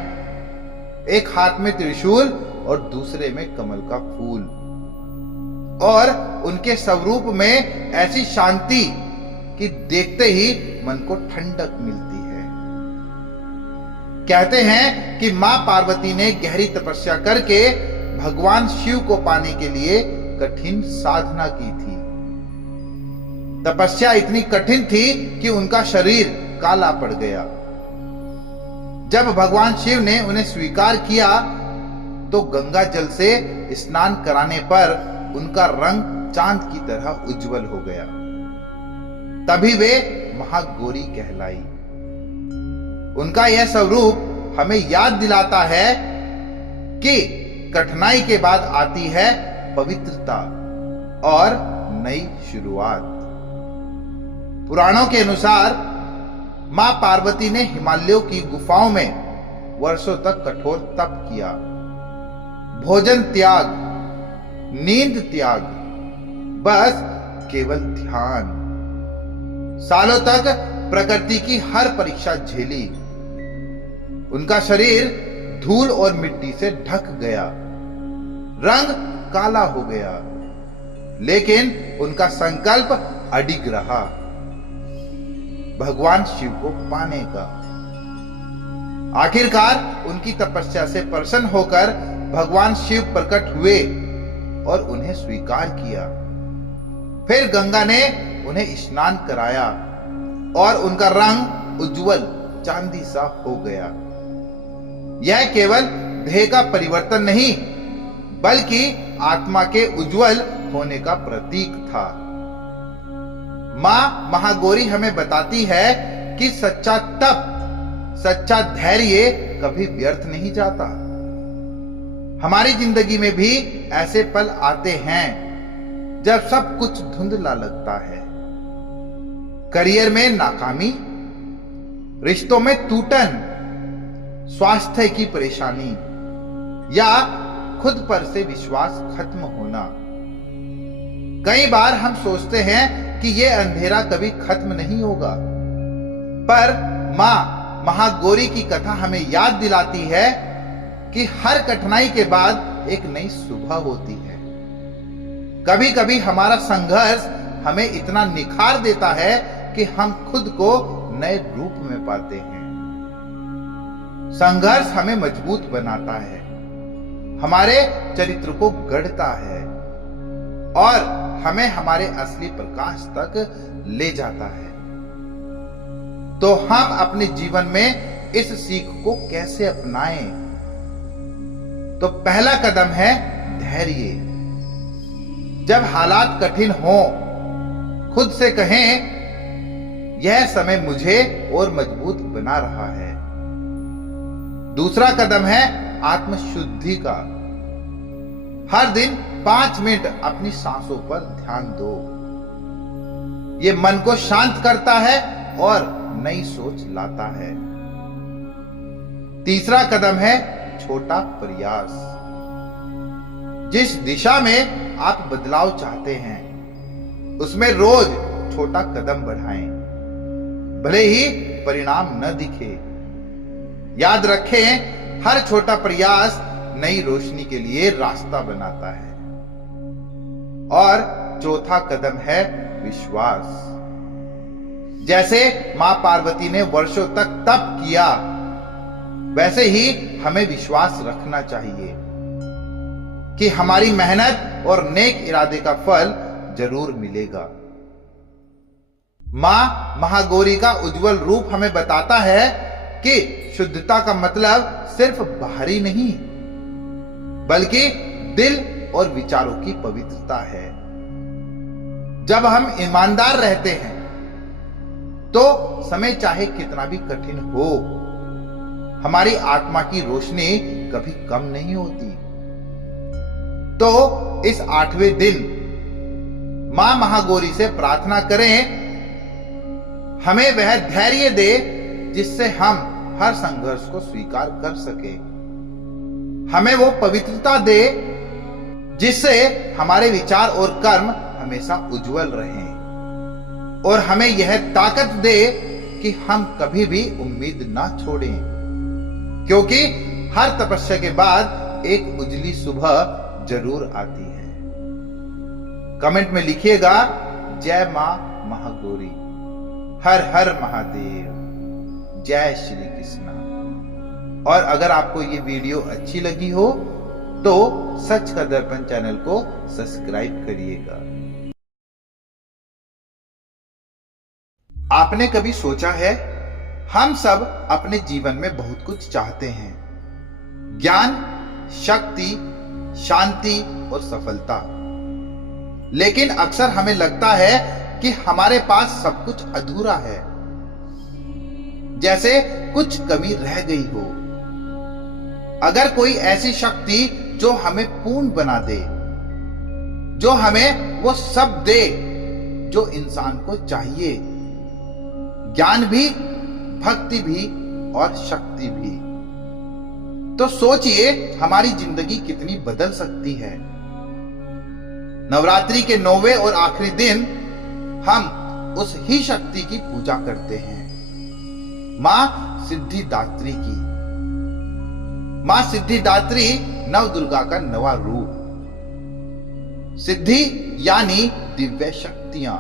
एक हाथ में त्रिशूल और दूसरे में कमल का फूल, और उनके स्वरूप में ऐसी शांति कि देखते ही मन को ठंडक मिलती है। कहते हैं कि मां पार्वती ने गहरी तपस्या करके भगवान शिव को पाने के लिए कठिन साधना की थी। तपस्या इतनी कठिन थी कि उनका शरीर काला पड़ गया। जब भगवान शिव ने उन्हें स्वीकार किया तो गंगा जल से स्नान कराने पर उनका रंग चांद की तरह उज्जवल हो गया। तभी वे महागौरी कहलाई। उनका यह स्वरूप हमें याद दिलाता है कि कठिनाई के बाद आती है पवित्रता और नई शुरुआत। पुराणों के अनुसार मां पार्वती ने हिमालयों की गुफाओं में वर्षों तक कठोर तप किया। भोजन त्याग, नींद त्याग, बस केवल ध्यान। सालों तक प्रकृति की हर परीक्षा झेली। उनका शरीर धूल और मिट्टी से ढक गया, रंग काला हो गया, लेकिन उनका संकल्प अडिग रहा, भगवान शिव को पाने का। आखिरकार उनकी तपस्या से प्रसन्न होकर भगवान शिव प्रकट हुए और उन्हें स्वीकार किया। फिर गंगा ने उन्हें स्नान कराया और उनका रंग उज्जवल चांदी सा हो गया। यह केवल देह का परिवर्तन नहीं, बल्कि आत्मा के उज्जवल होने का प्रतीक था। मां महागौरी हमें बताती है कि सच्चा तप, सच्चा धैर्य कभी व्यर्थ नहीं जाता। हमारी जिंदगी में भी ऐसे पल आते हैं जब सब कुछ धुंधला लगता है। करियर में नाकामी, रिश्तों में टूटन, स्वास्थ्य की परेशानी या खुद पर से विश्वास खत्म होना। कई बार हम सोचते हैं कि यह अंधेरा कभी खत्म नहीं होगा, पर मां महागौरी की कथा हमें याद दिलाती है कि हर कठिनाई के बाद एक नई सुबह होती है। कभी कभी हमारा संघर्ष हमें इतना निखार देता है कि हम खुद को नए रूप में पाते हैं। संघर्ष हमें मजबूत बनाता है, हमारे चरित्र को गढ़ता है और हमें हमारे असली प्रकाश तक ले जाता है। तो हम अपने जीवन में इस सीख को कैसे अपनाएं? तो पहला कदम है धैर्य। जब हालात कठिन हो, खुद से कहें, यह समय मुझे और मजबूत बना रहा है। दूसरा कदम है आत्मशुद्धि का। हर दिन 5 मिनट अपनी सांसों पर ध्यान दो। यह मन को शांत करता है और नई सोच लाता है। तीसरा कदम है छोटा प्रयास। जिस दिशा में आप बदलाव चाहते हैं, उसमें रोज छोटा कदम बढ़ाएं, भले ही परिणाम न दिखे। याद रखें, हर छोटा प्रयास नई रोशनी के लिए रास्ता बनाता है। और चौथा कदम है विश्वास। जैसे मां पार्वती ने वर्षों तक तप किया, वैसे ही हमें विश्वास रखना चाहिए कि हमारी मेहनत और नेक इरादे का फल जरूर मिलेगा। मां महागौरी का उज्जवल रूप हमें बताता है कि शुद्धता का मतलब सिर्फ बाहरी नहीं, बल्कि दिल और विचारों की पवित्रता है। जब हम ईमानदार रहते हैं, तो समय चाहे कितना भी कठिन हो, हमारी आत्मा की रोशनी कभी कम नहीं होती। तो इस 8वें दिन मां महागौरी से प्रार्थना करें, हमें वह धैर्य दे जिससे हम हर संघर्ष को स्वीकार कर सके। हमें वो पवित्रता दे जिससे हमारे विचार और कर्म हमेशा उज्जवल रहें। और हमें यह ताकत दे कि हम कभी भी उम्मीद ना छोड़ें, क्योंकि हर तपस्या के बाद एक उजली सुबह जरूर आती है। कमेंट में लिखिएगा, जय मां महागौरी, हर हर महादेव, जय श्री कृष्ण। और अगर आपको ये वीडियो अच्छी लगी हो तो सच का दर्पण चैनल को सब्सक्राइब करिएगा। आपने कभी सोचा है, हम सब अपने जीवन में बहुत कुछ चाहते हैं, ज्ञान, शक्ति, शांति और सफलता। लेकिन अक्सर हमें लगता है कि हमारे पास सब कुछ अधूरा है, जैसे कुछ कमी रह गई हो। अगर कोई ऐसी शक्ति जो हमें पूर्ण बना दे, जो हमें वो सब दे जो इंसान को चाहिए, ज्ञान भी, भक्ति भी और शक्ति भी, तो सोचिए हमारी जिंदगी कितनी बदल सकती है। नवरात्रि के 9वें और आखिरी दिन हम उस ही शक्ति की पूजा करते हैं, मां सिद्धिदात्री की। मां सिद्धिदात्री नव दुर्गा का नवा रूप। सिद्धि यानी दिव्य शक्तियां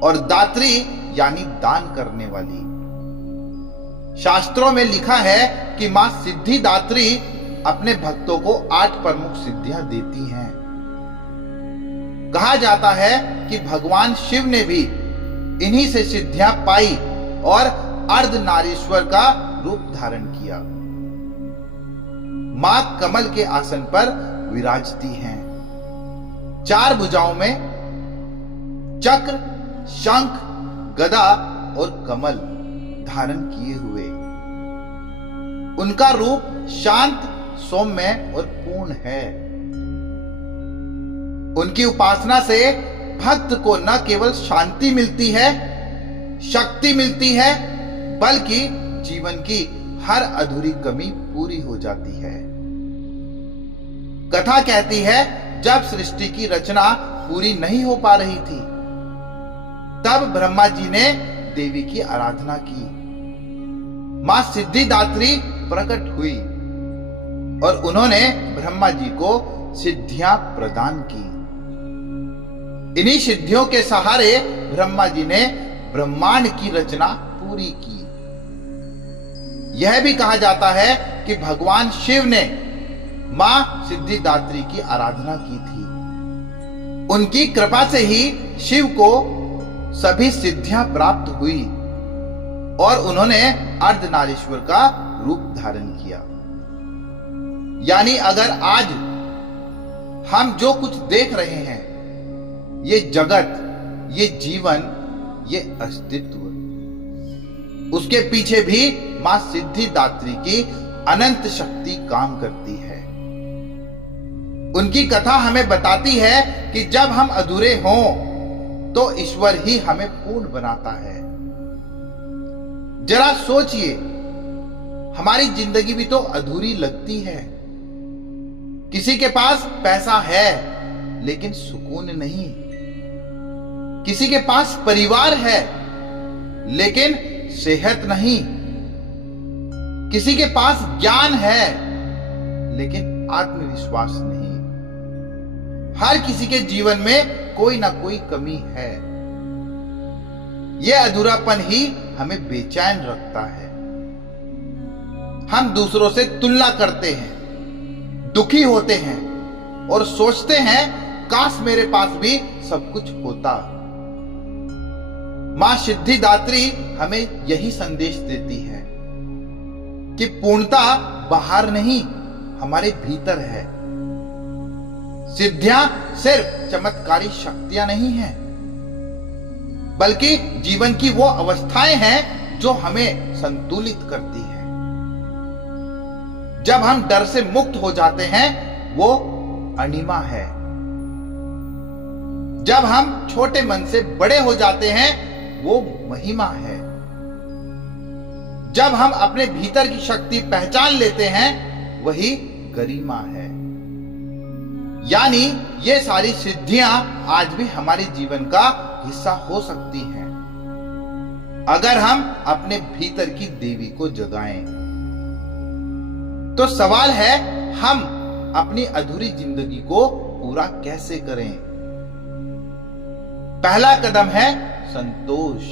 और दात्री यानी दान करने वाली। शास्त्रों में लिखा है कि मां सिद्धिदात्री अपने भक्तों को 8 प्रमुख सिद्धियां देती हैं। कहा जाता है कि भगवान शिव ने भी इन्हीं से सिद्धियां पाई और अर्धनारीश्वर का रूप धारण किया। मां कमल के आसन पर विराजती हैं, 4 भुजाओं में चक्र, शंख, गदा और कमल धारण किए हुए। उनका रूप शांत, सौम्य और पूर्ण है। उनकी उपासना से भक्त को न केवल शांति मिलती है, शक्ति मिलती है, बल्कि जीवन की हर अधूरी कमी पूरी हो जाती है। कथा कहती है, जब सृष्टि की रचना पूरी नहीं हो पा रही थी, तब ब्रह्मा जी ने देवी की आराधना की। मां सिद्धिदात्री प्रकट हुई और उन्होंने ब्रह्मा जी को सिद्धियां प्रदान की। इन्हीं सिद्धियों के सहारे ब्रह्मा जी ने ब्रह्मांड की रचना पूरी की। यह भी कहा जाता है कि भगवान शिव ने मां सिद्धिदात्री की आराधना की थी। उनकी कृपा से ही शिव को सभी सिद्धियां प्राप्त हुई और उन्होंने अर्धनारीश्वर का रूप धारण किया। यानी अगर आज हम जो कुछ देख रहे हैं, ये जगत, ये जीवन, ये अस्तित्व, उसके पीछे भी मां सिद्धिदात्री की अनंत शक्ति काम करती है। उनकी कथा हमें बताती है कि जब हम अधूरे हों तो ईश्वर ही हमें पूर्ण बनाता है। जरा सोचिए, हमारी जिंदगी भी तो अधूरी लगती है। किसी के पास पैसा है लेकिन सुकून नहीं, किसी के पास परिवार है लेकिन सेहत नहीं, किसी के पास ज्ञान है लेकिन आत्मविश्वास नहीं। हर किसी के जीवन में कोई ना कोई कमी है। यह अधूरापन ही हमें बेचैन रखता है। हम दूसरों से तुलना करते हैं, दुखी होते हैं और सोचते हैं काश मेरे पास भी सब कुछ होता। मां सिद्धिदात्री हमें यही संदेश देती है कि पूर्णता बाहर नहीं, हमारे भीतर है। सिद्धियां सिर्फ चमत्कारी शक्तियां नहीं हैं, बल्कि जीवन की वो अवस्थाएं हैं जो हमें संतुलित करती है। जब हम डर से मुक्त हो जाते हैं, वो अणिमा है। जब हम छोटे मन से बड़े हो जाते हैं, वो महिमा है। जब हम अपने भीतर की शक्ति पहचान लेते हैं, वही गरिमा है। यानी ये सारी सिद्धियां आज भी हमारे जीवन का हिस्सा हो सकती हैं, अगर हम अपने भीतर की देवी को जगाएं। तो सवाल है, हम अपनी अधूरी जिंदगी को पूरा कैसे करें? पहला कदम है संतोष।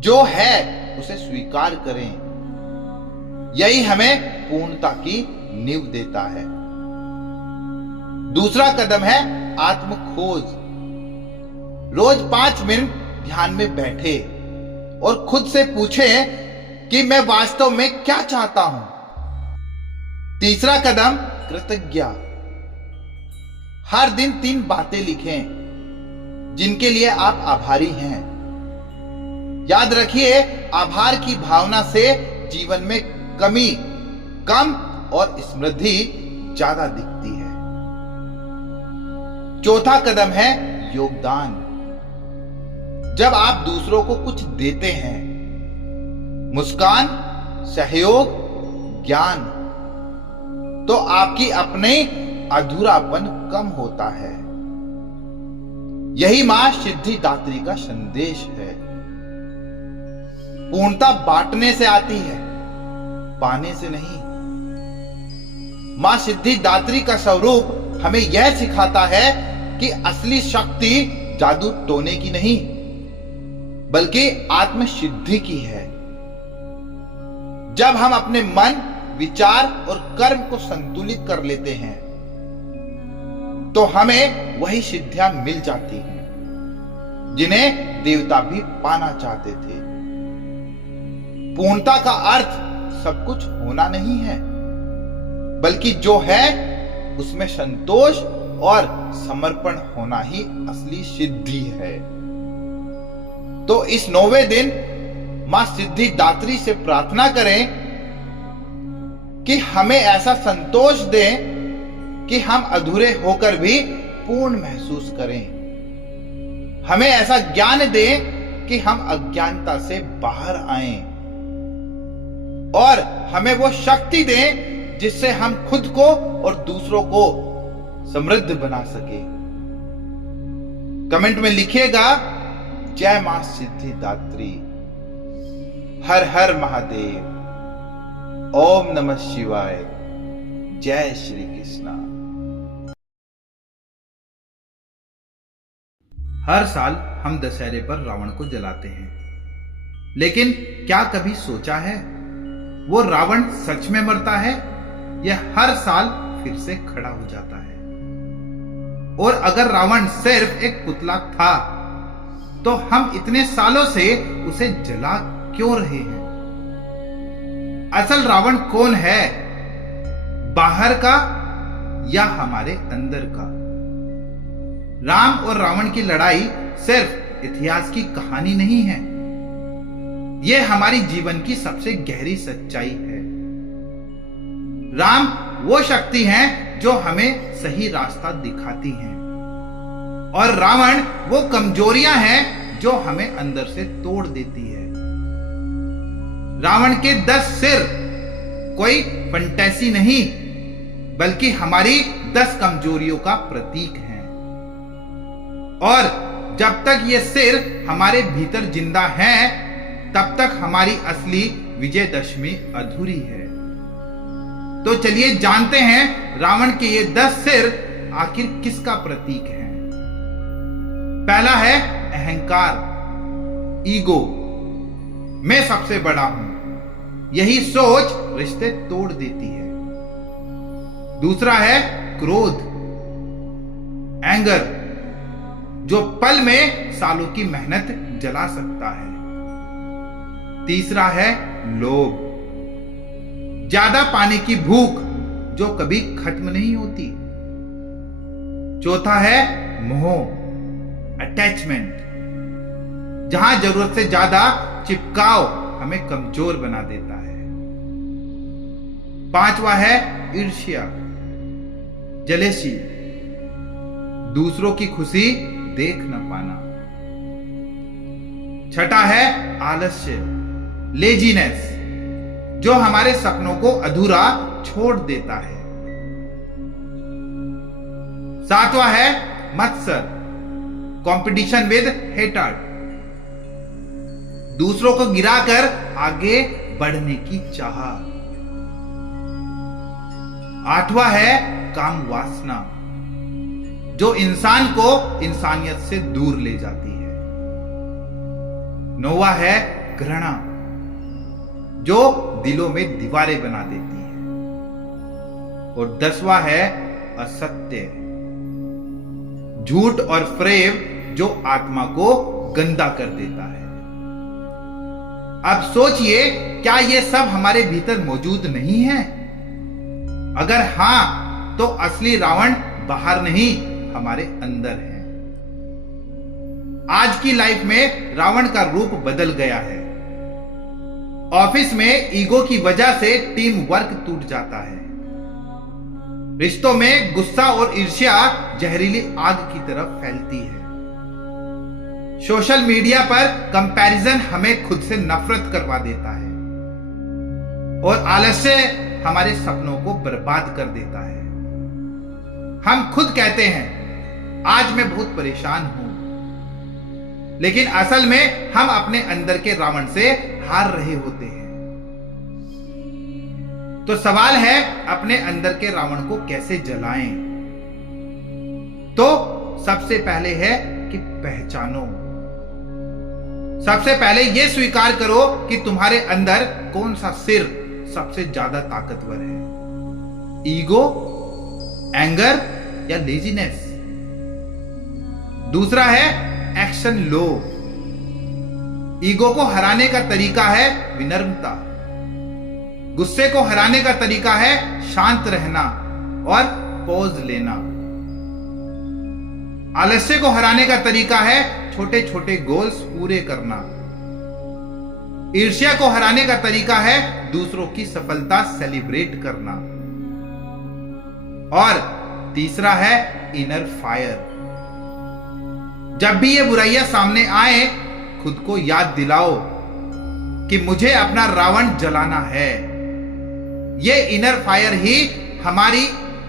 जो है उसे स्वीकार करें। यही हमें पूर्णता की नींव देता है। दूसरा कदम है आत्म खोज। रोज 5 मिनट ध्यान में बैठे और खुद से पूछें कि मैं वास्तव में क्या चाहता हूं। तीसरा कदम कृतज्ञता। हर दिन 3 बातें लिखें जिनके लिए आप आभारी हैं। याद रखिए, आभार की भावना से जीवन में कमी कम और समृद्धि ज्यादा दिखती है। चौथा कदम है योगदान। जब आप दूसरों को कुछ देते हैं, मुस्कान, सहयोग, ज्ञान, तो आपकी अपने अधूरापन कम होता है। यही मां सिद्धिदात्री का संदेश है। पूर्णता बांटने से आती है, पाने से नहीं। मां सिद्धिदात्री का स्वरूप हमें यह सिखाता है कि असली शक्ति जादू टोने की नहीं, बल्कि आत्मसिद्धि की है। जब हम अपने मन, विचार और कर्म को संतुलित कर लेते हैं, तो हमें वही सिद्धियां मिल जाती हैं जिन्हें देवता भी पाना चाहते थे। पूर्णता का अर्थ सब कुछ होना नहीं है, बल्कि जो है उसमें संतोष और समर्पण होना ही असली सिद्धि है। तो इस 9वें दिन मां सिद्धिदात्री से प्रार्थना करें कि हमें ऐसा संतोष दें कि हम अधूरे होकर भी पूर्ण महसूस करें। हमें ऐसा ज्ञान दें कि हम अज्ञानता से बाहर आएं, और हमें वो शक्ति दें जिससे हम खुद को और दूसरों को समृद्ध बना सके। कमेंट में लिखिएगा, जय मां सिद्धिदात्री, हर हर महादेव, ओम नमः शिवाय, जय श्री कृष्णा। हर साल हम दशहरे पर रावण को जलाते हैं, लेकिन क्या कभी सोचा है वो रावण सच में मरता है या हर साल फिर से खड़ा हो जाता है? और अगर रावण सिर्फ एक पुतला था तो हम इतने सालों से उसे जला क्यों रहे हैं? असल रावण कौन है, बाहर का या हमारे अंदर का? राम और रावण की लड़ाई सिर्फ इतिहास की कहानी नहीं है, यह हमारी जीवन की सबसे गहरी सच्चाई है। राम वो शक्ति हैं जो हमें सही रास्ता दिखाती हैं, और रावण वो कमजोरियां हैं जो हमें अंदर से तोड़ देती है। रावण के 10 सिर कोई फंटेसी नहीं, बल्कि हमारी 10 कमजोरियों का प्रतीक है। और जब तक ये सिर हमारे भीतर जिंदा हैं, तब तक हमारी असली विजयदशमी अधूरी है। तो चलिए जानते हैं रावण के ये 10 सिर आखिर किसका प्रतीक है। पहला है अहंकार, ईगो, मैं सबसे बड़ा हूं। यही सोच रिश्ते तोड़ देती है। दूसरा है क्रोध, एंगर, जो पल में सालों की मेहनत जला सकता है। तीसरा है लोभ, ज्यादा पाने की भूख जो कभी खत्म नहीं होती। चौथा है मोह, अटैचमेंट, जहां जरूरत से ज्यादा चिपकाव हमें कमजोर बना देता है। पांचवा है ईर्ष्या, जेलेसी, दूसरों की खुशी देख न पाना। छठा है आलस्य, लेजीनेस, जो हमारे सपनों को अधूरा छोड़ देता है। सातवां है मत्सर, कंपटीशन विद हेटर, दूसरों को गिराकर आगे बढ़ने की चाह। आठवां है काम वासना, जो इंसान को इंसानियत से दूर ले जाती है। नौवां है घृणा, जो दिलों में दीवारें बना देती है। और 10वां है असत्य, झूठ और प्रेम, जो आत्मा को गंदा कर देता है। अब सोचिए, क्या ये सब हमारे भीतर मौजूद नहीं है? अगर हां, तो असली रावण बाहर नहीं, हमारे अंदर है। आज की लाइफ में रावण का रूप बदल गया है। ऑफिस में ईगो की वजह से टीम वर्क टूट जाता है। रिश्तों में गुस्सा और ईर्ष्या जहरीली आग की तरफ फैलती है। सोशल मीडिया पर कंपैरिजन हमें खुद से नफरत करवा देता है, और आलस्य हमारे सपनों को बर्बाद कर देता है। हम खुद कहते हैं, आज मैं बहुत परेशान हूं, लेकिन असल में हम अपने अंदर के रावण से हार रहे होते हैं। तो सवाल है, अपने अंदर के रावण को कैसे जलाएं? तो सबसे पहले है कि पहचानो। सबसे पहले यह स्वीकार करो कि तुम्हारे अंदर कौन सा सिर सबसे ज्यादा ताकतवर है, ईगो, एंगर या लेजीनेस। दूसरा है एक्शन लो। ईगो को हराने का तरीका है विनम्रता, गुस्से को हराने का तरीका है शांत रहना और पॉज लेना। आलस्य को हराने का तरीका है छोटे छोटे गोल्स पूरे करना। ईर्ष्या को हराने का तरीका है दूसरों की सफलता सेलिब्रेट करना। और तीसरा है इनर फायर। जब भी ये बुराइयां सामने आए, खुद को याद दिलाओ कि मुझे अपना रावण जलाना है। ये इनर फायर ही हमारी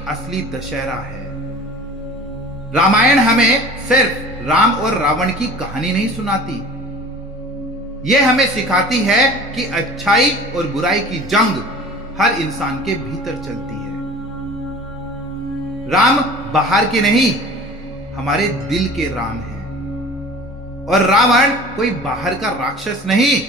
असली दशहरा है। रामायण हमें सिर्फ राम और रावण की कहानी नहीं सुनाती, यह हमें सिखाती है कि अच्छाई और बुराई की जंग हर इंसान के भीतर चलती है। राम बाहर के नहीं, हमारे दिल के राम हैं। और रावण कोई बाहर का राक्षस नहीं,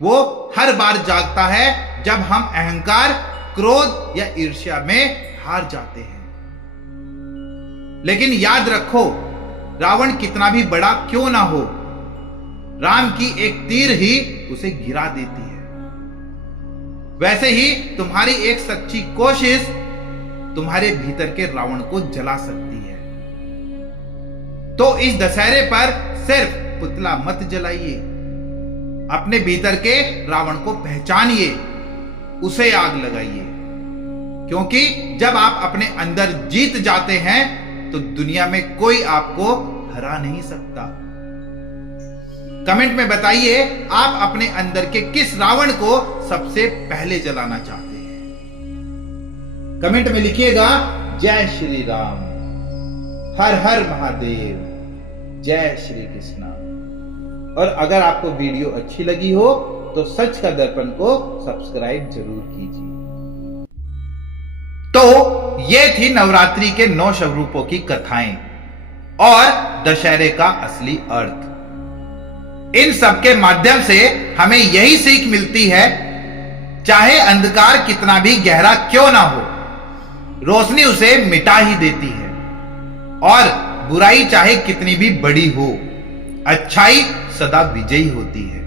वो हर बार जागता है जब हम अहंकार, क्रोध या ईर्ष्या में हार जाते हैं। लेकिन याद रखो, रावण कितना भी बड़ा क्यों ना हो, राम की एक तीर ही उसे गिरा देती है। वैसे ही तुम्हारी एक सच्ची कोशिश तुम्हारे भीतर के रावण को जला सकती है। तो इस दशहरे पर सिर्फ पुतला मत जलाइए, अपने भीतर के रावण को पहचानिए, उसे आग लगाइए। क्योंकि जब आप अपने अंदर जीत जाते हैं तो दुनिया में कोई आपको हरा नहीं सकता। कमेंट में बताइए, आप अपने अंदर के किस रावण को सबसे पहले जलाना चाहते हैं। कमेंट में लिखिएगा जय श्री राम, हर हर महादेव, जय श्री कृष्णा। और अगर आपको वीडियो अच्छी लगी हो तो सच का दर्पण को सब्सक्राइब जरूर कीजिए। तो ये थी नवरात्रि के 9 स्वरूपों की कथाएं और दशहरे का असली अर्थ। इन सब के माध्यम से हमें यही सीख मिलती है, चाहे अंधकार कितना भी गहरा क्यों ना हो, रोशनी उसे मिटा ही देती है। और बुराई चाहे कितनी भी बड़ी हो, अच्छाई सदा विजयी होती है।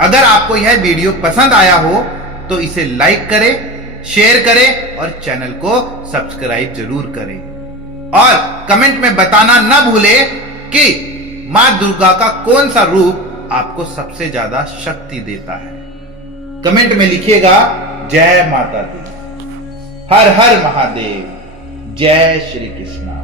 अगर आपको यह वीडियो पसंद आया हो तो इसे लाइक करें, शेयर करें और चैनल को सब्सक्राइब जरूर करें। और कमेंट में बताना ना भूलें कि मां दुर्गा का कौन सा रूप आपको सबसे ज्यादा शक्ति देता है। कमेंट में लिखिएगा जय माता दी, हर हर महादेव, जय श्री कृष्णा।